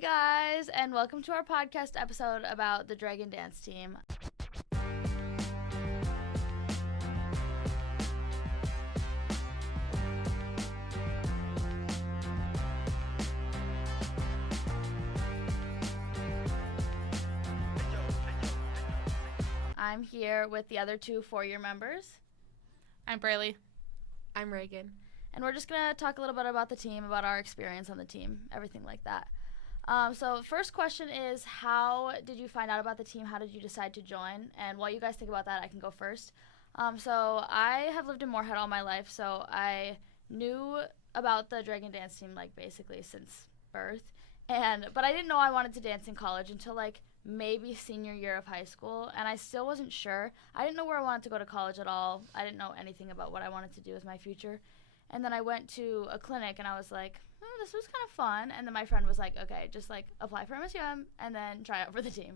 Hey guys, and welcome to our podcast episode about the Dragon Dance team. I'm here with the other two four-year members. I'm Braylee. I'm Reagan. And we're just going to talk a little bit about the team, about our experience on the team, everything like that. So first question is, how did you find out about the team? How did you decide to join? And while you guys think about that, I can go first. So I have lived in Moorhead all my life, so I knew about the Dragon Dance team, basically since birth. But I didn't know I wanted to dance in college until, maybe senior year of high school, and I still wasn't sure. I didn't know where I wanted to go to college at all. I didn't know anything about what I wanted to do with my future. And then I went to a clinic, and I was like, this was kind of fun. And then my friend was like, okay, just, apply for MSUM and then try out for the team.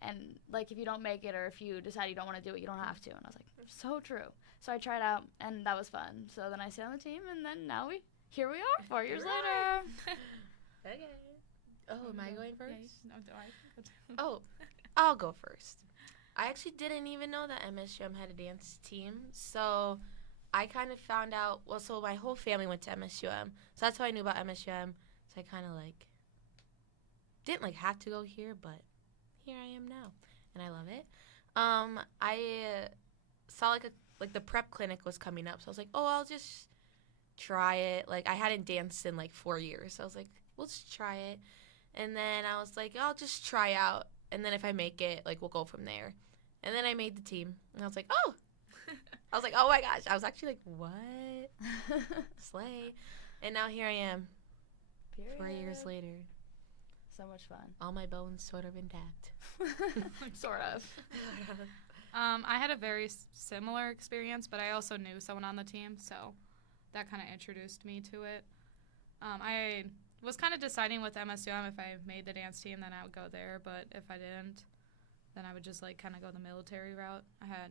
And, if you don't make it or if you decide you don't want to do it, you don't have to. And I was like, so true. So I tried out, and that was fun. So then I stayed on the team, and then here we are 4 years later. Okay. Oh, am I going first? Okay. No, do I? Oh, I'll go first. I actually didn't even know that MSUM had a dance team, so I kind of found out, so my whole family went to MSUM, so that's how I knew about MSUM, so I kind of, didn't, have to go here, but here I am now, and I love it. I saw, the prep clinic was coming up, so I was like, I'll just try it. I hadn't danced in, 4 years, so I was like, we'll just try it. And then I was like, I'll just try out. And then if I make it, we'll go from there. And then I made the team. And I was like, oh. I was like, oh, my gosh. I was actually like, what? Slay. And now here I am. Period. 4 years later. So much fun. All my bones sort of intact. Sort of. I had a very similar experience, but I also knew someone on the team, so that kind of introduced me to it. I was kind of deciding with MSUM if I made the dance team, then I would go there. But if I didn't, then I would just kind of go the military route. I had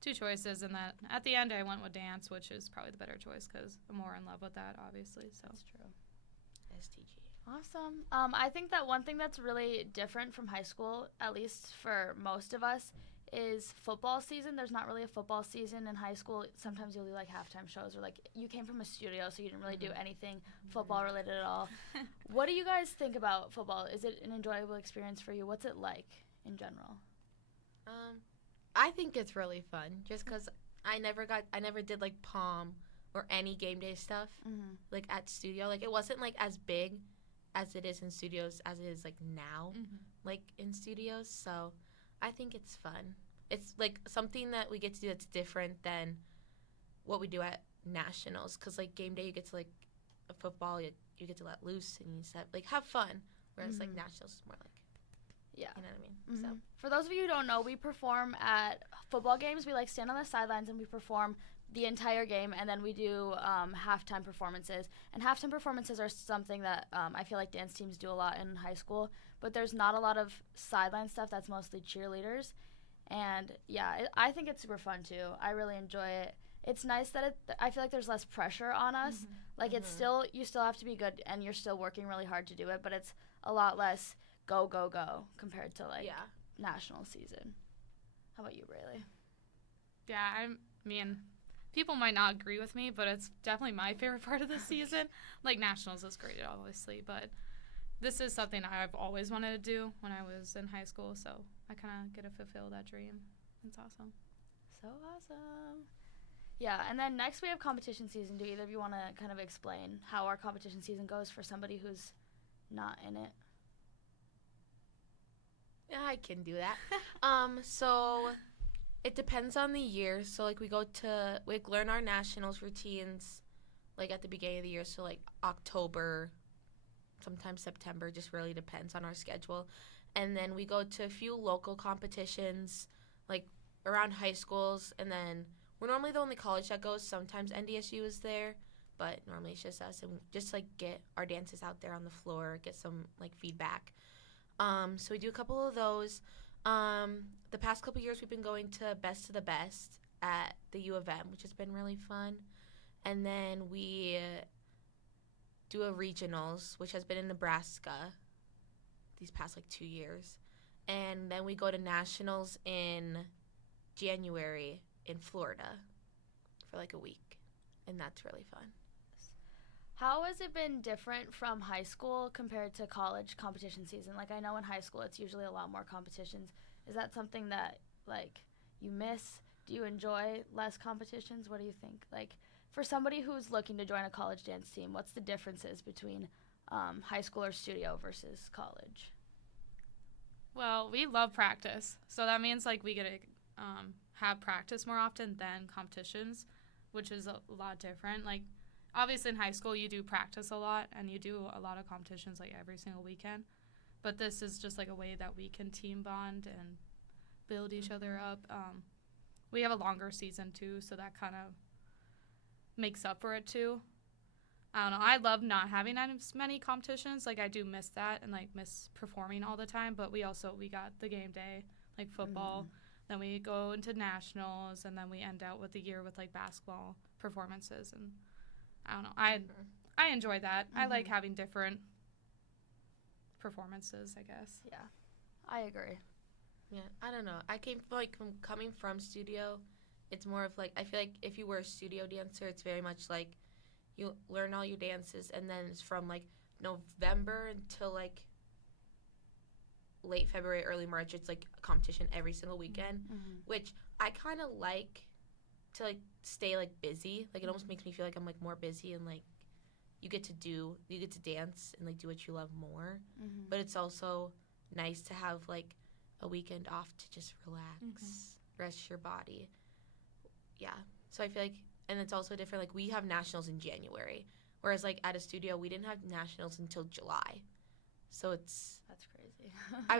two choices, and that at the end I went with dance, which is probably the better choice because I'm more in love with that, obviously. So that's true. STG. Awesome. I think that one thing that's really different from high school, at least for most of us, is football season. There's not really a football season in high school. Sometimes you'll do halftime shows, or you came from a studio, so you didn't really do anything football related at all. What do you guys think about football? Is it an enjoyable experience for you? What's it like in general? I think it's really fun, just because I never did pom or any game day stuff at studio. It wasn't as big as it is in studios as it is now, in studios. So I think it's fun. It's something that we get to do that's different than what we do at nationals. Because game day, you get to football, you get to let loose and you set have fun. Whereas nationals is more yeah, you know what I mean. So for those of you who don't know, we perform at football games. We stand on the sidelines and we perform the entire game, and then we do halftime performances. And halftime performances are something that I feel like dance teams do a lot in high school, but there's not a lot of sideline stuff. That's mostly cheerleaders. And yeah, I think it's super fun too. I really enjoy it. It's nice that I feel like there's less pressure on us. It's still, you still have to be good and you're still working really hard to do it, but it's a lot less go, go, go compared to national season. How about you, Braylee? yeah, I mean, people might not agree with me, but it's definitely my favorite part of the season. Nationals is great, obviously, but this is something I've always wanted to do when I was in high school, so I kind of get to fulfill that dream. It's awesome. So awesome. Yeah, and then next we have competition season. Do either of you want to kind of explain how our competition season goes for somebody who's not in it? yeah, I can do that. So it depends on the year. So we learn our nationals routines at the beginning of the year. So October, sometimes September, just really depends on our schedule. And then we go to a few local competitions around high schools, and then we're normally the only college that goes. Sometimes NDSU is there, but normally it's just us, and just get our dances out there on the floor, get some feedback. So we do a couple of those. The past couple years we've been going to Best of the Best at the U of M, which has been really fun. And then we do a regionals, which has been in Nebraska. these past, 2 years. And then we go to nationals in January in Florida for, a week. And that's really fun. How has it been different from high school compared to college competition season? I know in high school it's usually a lot more competitions. Is that something that, you miss? Do you enjoy less competitions? What do you think? For somebody who's looking to join a college dance team, what's the differences between high school or studio versus college? Well, we love practice. So that means, we get to have practice more often than competitions, which is a lot different. Obviously in high school you do practice a lot and you do a lot of competitions every single weekend, but this is just a way that we can team bond and build each other up. We have a longer season too, so that kind of makes up for it too. I don't know, I love not having as many competitions. I do miss that and miss performing all the time, but we got the game day, football, then we go into nationals, and then we end out with the year with basketball performances. And I don't know. I enjoy that. I like having different performances, I guess. Yeah, I agree. Yeah, I don't know. I came from coming from studio. It's more of I feel if you were a studio dancer, it's very much you learn all your dances, and then it's from November until late February, early March. It's a competition every single weekend, which I kind of like to stay busy. It almost makes me feel I'm more busy, and you get to dance and do what you love more. But it's also nice to have a weekend off to just relax, rest your body. Yeah. So I feel and it's also different. We have nationals in January, whereas at a studio we didn't have nationals until July. So that's crazy. I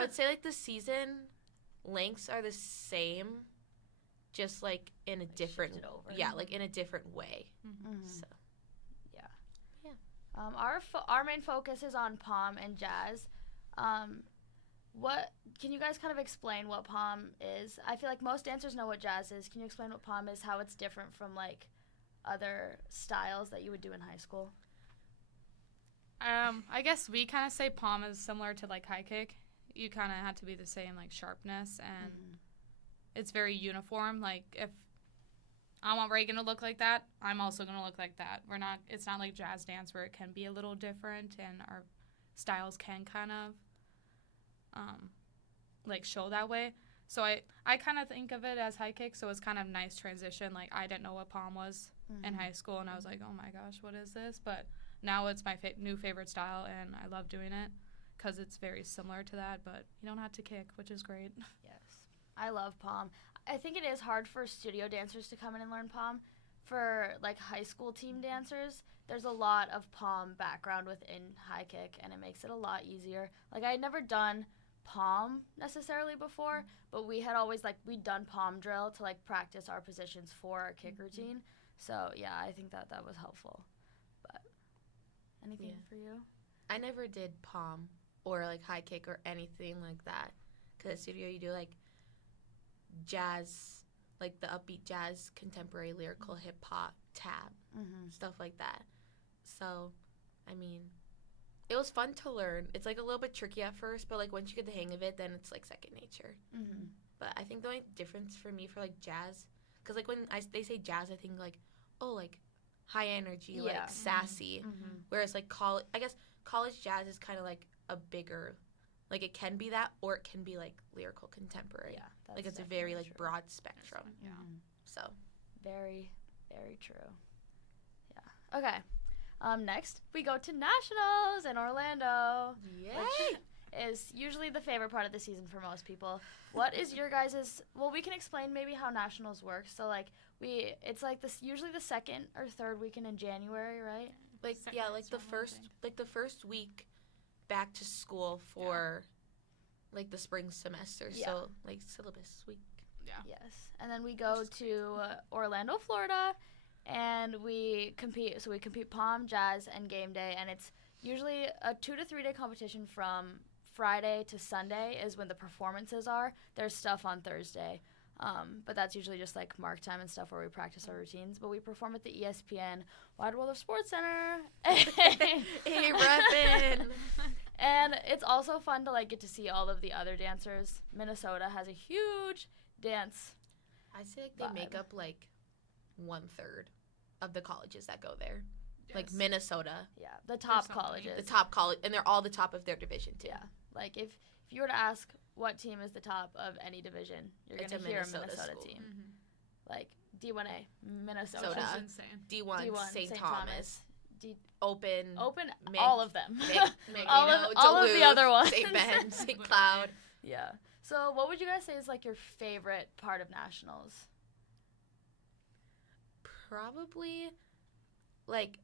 would say the season lengths are the same, just in a different in a different way. So our main focus is on pom and jazz. What can you guys kind of explain what pom is? I feel most dancers know what jazz is. Can you explain what pom is, how it's different from other styles that you would do in high school? I guess we kind of say pom is similar to high kick. You kind of have to be the same sharpness, and it's very uniform. If I want Reagan to look like that, I'm also going to look like that. It's not like jazz dance where it can be a little different and our styles can kind of show that way. So I kind of think of it as high kick, so it's kind of nice transition. I didn't know what pom was in high school, and I was oh my gosh, what is this? But now it's my new favorite style, and I love doing it because it's very similar to that, but you don't have to kick, which is great. Yes, I love pom. I think it is hard for studio dancers to come in and learn pom. For high school team dancers, there's a lot of pom background within high kick, and it makes it a lot easier. I had never done pom necessarily before, but we had always we'd done pom drill to practice our positions for our kick routine. So yeah, I think that was helpful. But anything for you? I never did pom or high kick or anything like that. Cause at studio you do jazz, the upbeat jazz, contemporary, lyrical, hip hop, tap, stuff like that. So, I mean, it was fun to learn. It's a little bit tricky at first, but once you get the hang of it, then it's second nature. But I think the only difference for me for jazz, because when they say jazz, I think high energy, sassy. Whereas I guess college jazz is kind of a bigger, it can be that, or it can be lyrical contemporary. Yeah, that's it's a very true. broad spectrum. Yeah. So very, very true. Yeah. Okay. Next, we go to nationals in Orlando. Yay! Which is usually the favorite part of the season for most people. What is your guys's? Well, we can explain maybe how nationals work. So it's this usually the second or third weekend in January, right? The first week back to school for the spring semester. Yeah. So syllabus week. Yeah. Yes. And then we go to Orlando, Florida, and we compete. So we compete pom, jazz, and game day, and it's usually a 2 to 3 day competition from Friday to Sunday is when the performances are. There's stuff on Thursday, but that's usually just mark time and stuff where we practice our routines. But we perform at the ESPN Wide World of Sports Center. Hey, reppin'. And it's also fun to like get to see all of the other dancers. Minnesota has a huge dance. I'd say like, they make up like 1/3 of the colleges that go there. Like Minnesota. Yeah, the top so many. colleges. The top college, and they're all the top of their division too. Yeah, like if you were to ask what team is the top of any division, you're It's going to a hear a Minnesota Minnesota school. team. Mm-hmm. Like D1A, Minnesota. Soda. Which is insane. D1, D1, St. St. Thomas. D- Open. all of them. All of the other ones. St. Ben, St. Cloud. Yeah. So what would you guys say is like your favorite part of nationals? Probably, like,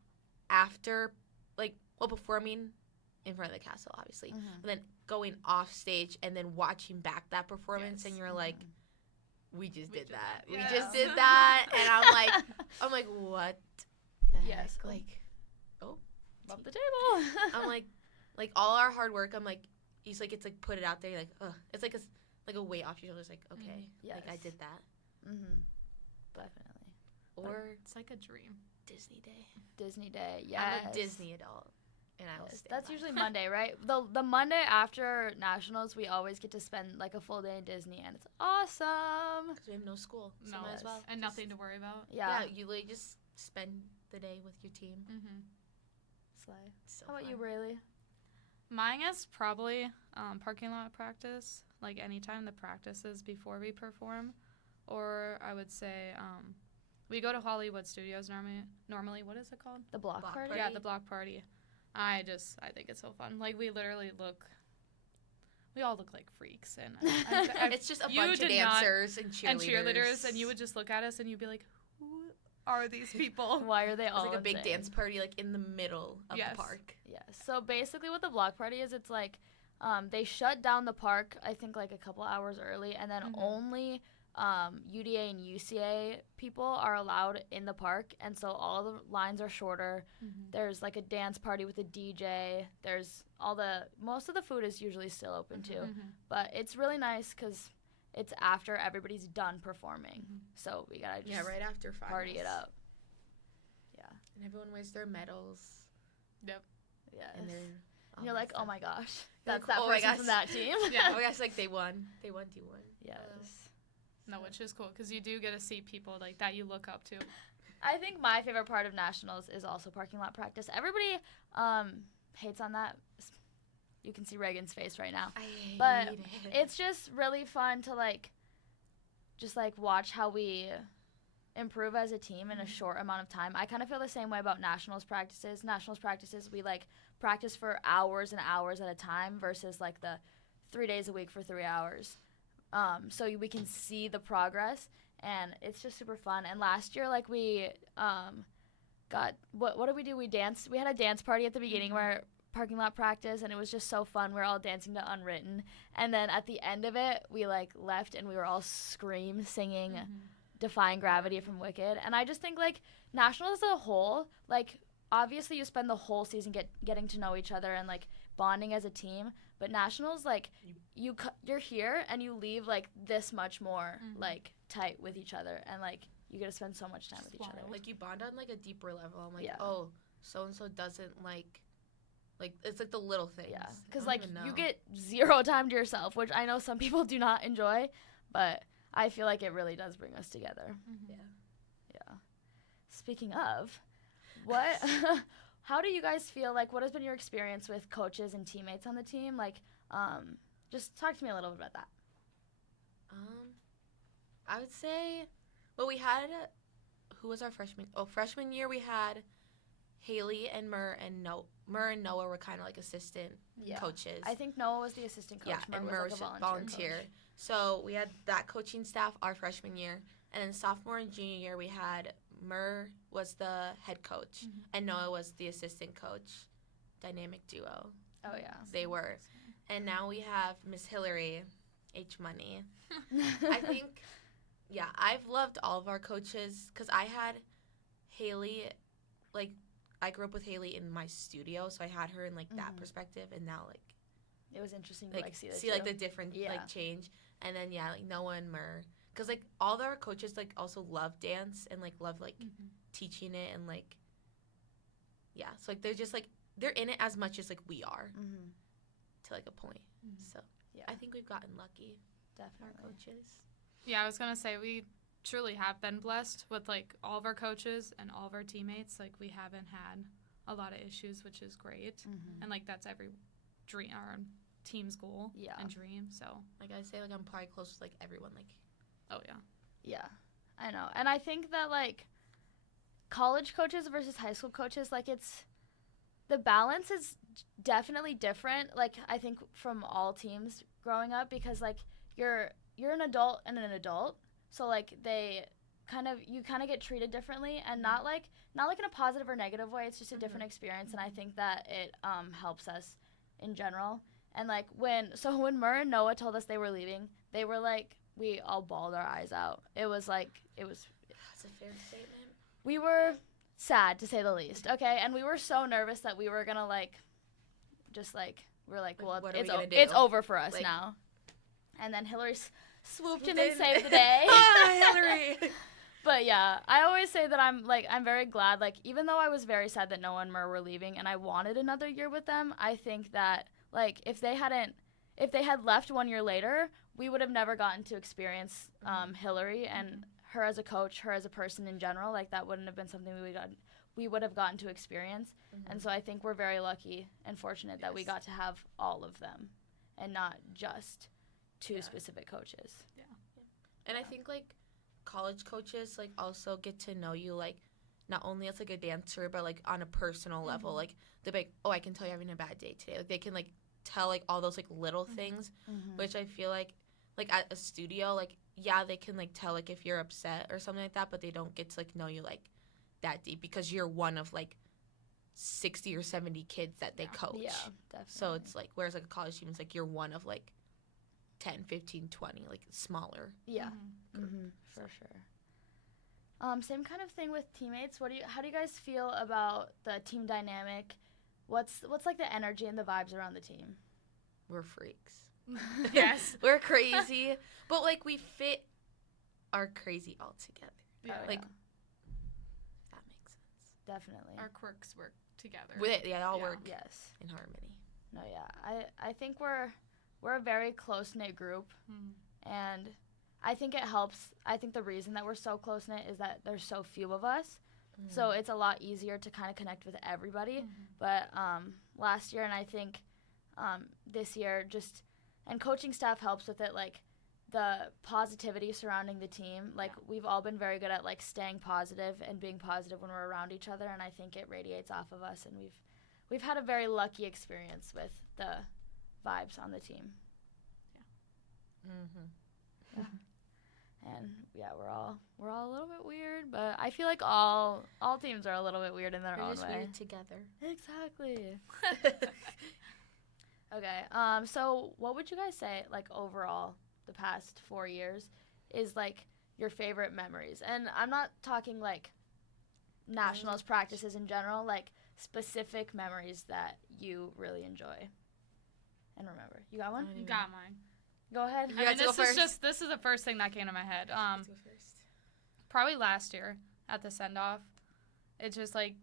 after, like, well, performing in front of the castle, obviously. Mm-hmm. But then going off stage and then watching back that performance, and you're like, we just did that. Yes. We just did that. And I'm like, what the Yes. heck? Like, Bump the table. I'm like all our hard work, I'm like, he's like, it's like, put it out there. You're like, ugh. It's like a weight off your shoulders. Like, okay, like I Yes. did that. Mm-hmm. Definitely. Or It's like a dream. Disney Day. Disney Day. Yes. I'm a Disney adult, and I will Yes. stay. That's by. usually Monday, right? The Monday after nationals, we always get to spend like a full day in Disney, and it's awesome. Because we have no school, so No, might as well. and just- nothing to worry about. Yeah. you literally just spend the day with your team. Mm-hmm. Slay. It's so How about you, fun. Braylee? Mine is probably parking lot practice, like anytime the practices before we perform. Or I would say we go to Hollywood Studios normally. What is it called? The block Block party. party. Yeah, the block party. I think it's so fun. Like we literally we all look like freaks. And It's just a you bunch of did not- dancers and cheerleaders. and you would just look at us and you'd be like, who are these people? Why are they It's all like a big insane? dance party, like in the middle of Yes. the park. Yes. So basically, what the block party is, it's like they shut down the park. I think like a couple hours early, and then Mhm. only UDA and UCA people are allowed in the park, and so all the lines are shorter. Mm-hmm. There's like a dance party with a DJ. There's most of the food is usually still open too, Mm-hmm. but it's really nice because it's after everybody's done performing. Mhm. So we gotta just Yeah, right after finals. party it up. Yeah. And everyone wears their medals. Yep. Yes. And they're And you're like, oh my gosh, You're that's like, that oh my person gosh. from that team. Yeah. Oh my gosh, like they won. They won D1. Yes. No, which is cool because you do get to see people like that you look up to. I think my favorite part of nationals is also parking lot practice. Everybody hates on that. You can see Reagan's face right now. I But hate it. It's just really fun to just watch how we improve as a team in a short amount of time. I kind of feel the same way about nationals practices. Nationals practices, we practice for hours and hours at a time versus the 3 days a week for 3 hours. So we can see the progress, and it's just super fun. And last year, we got what did we do? We danced. We had a dance party at the beginning where parking lot practice, and it was just so fun. We were all dancing to Unwritten, and then at the end of it, we left, and we were all singing Defying Gravity from Wicked. And I just think nationals as a whole, obviously you spend the whole season getting to know each other and bonding as a team, but nationals you're here and you leave this much more tight with each other, and you get to spend so much time with each other. You bond on a deeper level. I'm like, Yeah. oh, so and so doesn't it's the little things. Yeah, I because don't even you know. get zero time to yourself, which I know some people do not enjoy, but I feel like it really does bring us together. Yeah. Yeah. Speaking of, how do you guys feel? What has been your experience with coaches and teammates on the team? Just talk to me a little bit about that. I would say, well, we had, who was our freshman? Oh, freshman year we had Haley and Mur and Noah. Mur and Noah were kind of assistant coaches. I think Noah was the assistant coach. Yeah, and Mur was was a just volunteer. volunteer. So we had that coaching staff our freshman year. And then sophomore and junior year, we had Mur was the head coach, and Noah was the assistant coach. Dynamic duo. Oh, yeah. They were. And now we have Miss Hillary, H Money. I think, yeah, I've loved all of our coaches because I had Haley, I grew up with Haley in my studio, so I had her in that perspective, and now it was interesting to see the different change, and then Noah and Mur, because all of our coaches also love dance and love teaching it, and yeah, so they're just they're in it as much as we are, to like a point. So Yeah, I think we've gotten lucky, our definitely. coaches. Yeah, I was gonna say we truly have been blessed with like all of our coaches and all of our teammates. Like we haven't had a lot of issues, which is great, Mm-hmm. and like that's every dream, our team's goal Yeah. and dream. So, Like I say, like I'm probably close to like everyone. Like oh yeah, Yeah, I know. And I think that, like, college coaches versus high school coaches, like, the balance is definitely different, like, I think from all teams growing up because, like, you're an adult and an adult, so, like, you kind of get treated differently and not like in a positive or negative way. It's just a different experience, and I think that it helps us in general. And, like, when Murr and Noah told us they were leaving, they were, like, we all bawled our eyes out. It was that's a fair statement. we were sad, to say the least, okay? And we were so nervous that we were gonna, like, just, like, we were like, well, What are we gonna do? it's over for us Like- now. And then Hillary swooped in Swooped and in. saved the day. Ah, Hillary. But yeah, I always say that I'm very glad, like, even though I was very sad that Noah and Murr were leaving and I wanted another year with them, I think that, like, if they had left 1 year later, we would have never gotten to experience Hillary and her as a coach, her as a person in general. Like, that wouldn't have been something we would have gotten to experience. And so I think we're very lucky and fortunate that we Yes. got to have all of them and not just two Yeah. specific coaches. And I think like college coaches like also get to know you like not only as like a dancer but like on a personal level. Like they're like, oh, I can tell you're having a bad day today. Like they can like tell like all those like little things, which I feel like at a studio, like yeah, they can like tell like if you're upset or something like that, but they don't get to like know you like that deep because you're one of like 60 or 70 kids that they coach. Yeah, definitely. So it's like whereas like a college team is like you're one of like 10, 15, 20, like smaller. Yeah. Mm-hmm. For sure. Same kind of thing with teammates. How do you guys feel about the team dynamic? What's like the energy and the vibes around the team? We're freaks. Yes. We're crazy, but like we fit our crazy all together. Yeah. Oh, like- yeah, If that makes sense. definitely. Our quirks work together. They all Yeah. work Yes. in harmony. No, yeah. I think we're a very close-knit group, and I think it helps. I think the reason that we're so close-knit is that there's so few of us, so it's a lot easier to kind of connect with everybody. But last year and I think this year and coaching staff helps with it, like the positivity surrounding the team. Like we've all been very good at like staying positive and being positive when we're around each other, and I think it radiates off of us, and we've had a very lucky experience with the vibes on the team. And yeah, we're all a little bit weird, but I feel like all teams are a little bit weird in their We're own just way. weird together. Exactly. Okay. So what would you guys say, like, overall, the past 4 years is like your favorite memories? And I'm not talking like nationals practices in general, like specific memories that you really enjoy and remember. You got one? You got mine. Go ahead. You have to go first. This is the first thing that came to my head. Let's go first. Probably last year at the send off. It's just like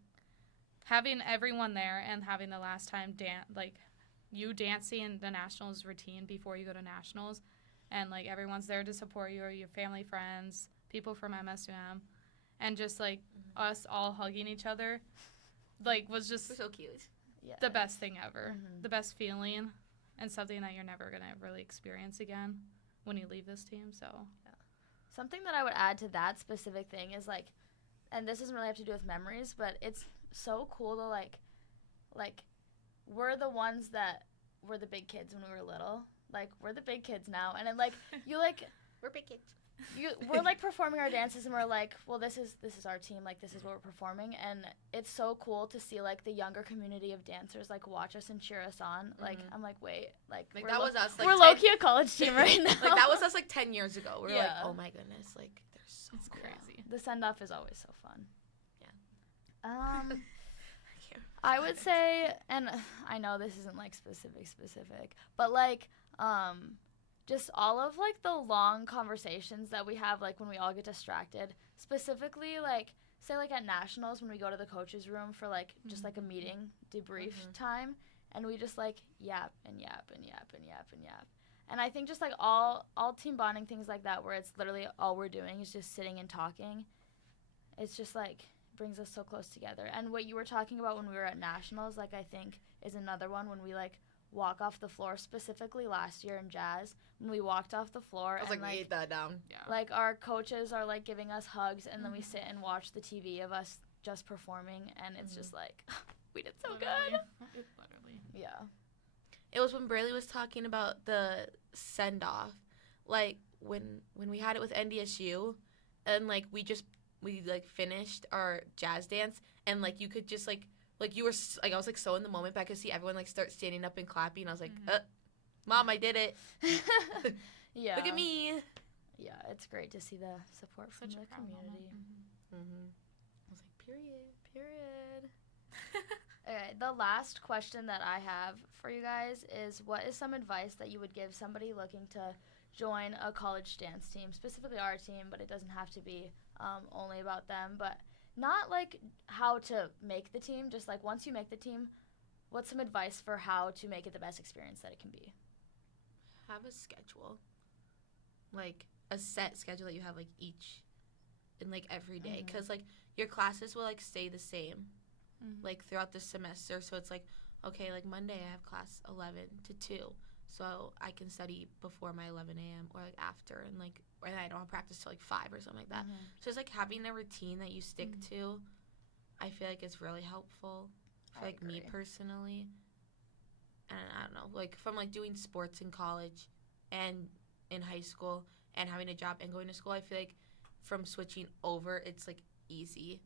having everyone there and having the last time you dancing the nationals routine before you go to nationals, and like everyone's there to support you or your family, friends, people from MSUM, and just like us all hugging each other, like was just We're so cute. Yeah. the best thing ever, the best feeling, and something that you're never gonna really experience again when you leave this team. So Something that I would add to that specific thing is like, and this doesn't really have to do with memories, but it's so cool to like we're the ones that were the big kids when we were little. Like we're the big kids now, and then like you like We're big kids. we're like performing our dances, and we're like, well, this is our team, like this is what we're performing, and it's so cool to see like the younger community of dancers like watch us and cheer us on. Like I'm like, wait, like Like we're that was us. Like we're 10 low key a college team right now. Like that was us like 10 years ago. We were like, Yeah. oh my goodness, like they're so it's cool. crazy. The send off is always so fun. Yeah. I would say, and I know this isn't like specific, but like just all of like the long conversations that we have, like when we all get distracted, specifically like say like at nationals when we go to the coaches room for like just like a meeting debrief time, and we just like yap and yap and yap and yap and yap. And I think just like all team bonding things like that, where it's literally all we're doing is just sitting and talking, it's just like brings us so close together. And what you were talking about when we were at nationals, like I think is another one, when we like walk off the floor, specifically last year in jazz, when we walked off the floor I was and like, we ate that down. Yeah. like our coaches are like giving us hugs, and then we sit and watch the TV of us just performing, and it's just like we did so good. Literally. Yeah. It was when Braylee was talking about the send-off, like when we had it with NDSU, and like we like finished our jazz dance, and like you could just like you were like, I was like so in the moment, but I could see everyone like start standing up and clapping. I was like, Mom, I did it. Yeah. Look at me. Yeah, it's great to see the support from Such a the proud community. moment. I was like, period. Okay, the last question that I have for you guys is, what is some advice that you would give somebody looking to join a college dance team, specifically our team, but it doesn't have to be only about them, but not like how to make the team, just like once you make the team, what's some advice for how to make it the best experience that it can be? Have a schedule, like a set schedule that you have like each and like every day, because like your classes will like stay the same like throughout the semester. So it's like, okay, like Monday I have class 11 to 2, so I can study before my 11 a.m. or like after, and like, or I don't have practice till like 5 or something like that. So it's like having a routine that you stick to, I feel like it's really helpful for like me personally. And I don't know, like from like doing sports in college and in high school and having a job and going to school, I feel like from switching over, it's like easy.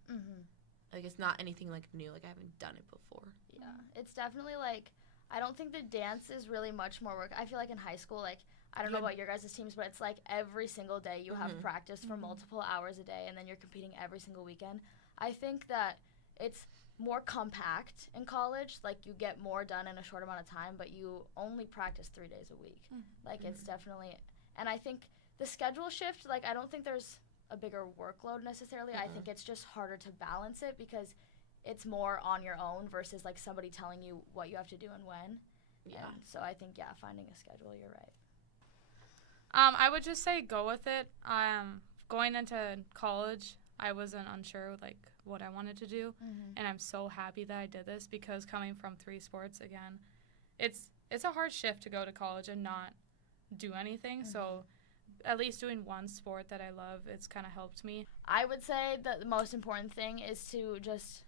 Like it's not anything like new, like I haven't done it before. Yeah, it's definitely like, I don't think the dance is really much more work. I feel like in high school, like, I don't know about your guys' teams, but it's like every single day you have practice for multiple hours a day, and then you're competing every single weekend. I think that it's more compact in college. Like, you get more done in a short amount of time, but you only practice 3 days a week. Like, it's definitely, and I think the schedule shift, like, I don't think there's a bigger workload necessarily. I think it's just harder to balance it because it's more on your own versus like somebody telling you what you have to do and when. Yeah. And so I think, finding a schedule, you're right. I would just say go with it. Going into college, I wasn't unsure like what I wanted to do, and I'm so happy that I did this, because coming from 3 sports again, it's a hard shift to go to college and not do anything. So at least doing one sport that I love, it's kind of helped me. I would say that the most important thing is to just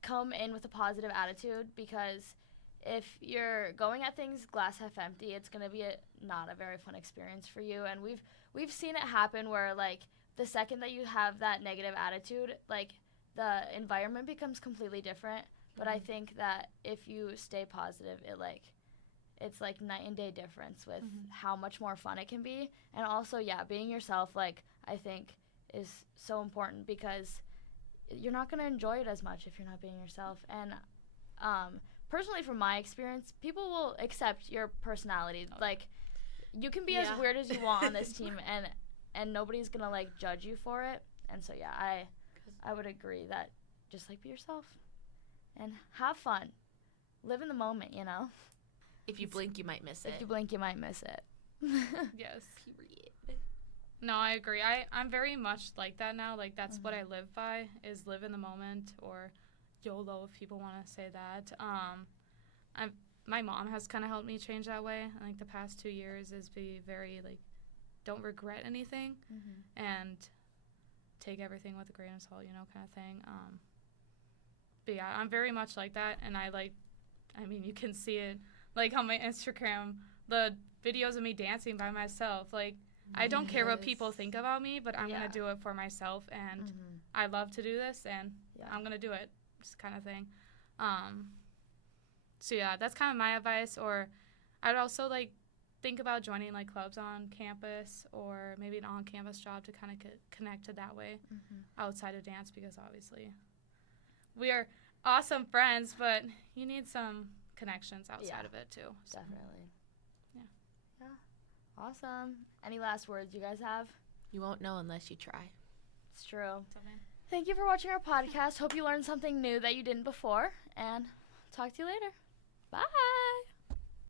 come in with a positive attitude, because if you're going at things glass half empty, it's going to be not a very fun experience for you. And we've seen it happen where, like, the second that you have that negative attitude, like, the environment becomes completely different. But I think that if you stay positive, it's like night and day difference with how much more fun it can be. And also, being yourself, like, I think is so important, because you're not going to enjoy it as much if you're not being yourself. And personally, from my experience, people will accept your personality. Like, you can be as weird as you want on this team, and nobody's going to, like, judge you for it. And so, I would agree that just, like, be yourself and have fun. Live in the moment, you know? If you blink, you might miss it. If you blink, you might miss it. Yes. Period. No, I agree. I'm very much like that now. Like, that's what I live by, is live in the moment, or YOLO if people want to say that. My mom has kind of helped me change that way. Like, the past 2 years is be very, like, don't regret anything and take everything with a grain of salt, you know, kind of thing. But yeah, I'm very much like that, and you can see it, like, on my Instagram, the videos of me dancing by myself. Like, I don't care what people think about me, but I'm going to do it for myself, and I love to do this, and I'm going to do it, just kind of thing. So, yeah, that's kind of my advice. Or I'd also, like, think about joining, like, clubs on campus, or maybe an on-campus job to kind of connect to that way outside of dance, because obviously we are awesome friends, but you need some connections outside of it too. So. Definitely. Yeah. Awesome. Any last words you guys have? You won't know unless you try. It's true. Something. Thank you for watching our podcast. Hope you learned something new that you didn't before, and talk to you later. Bye.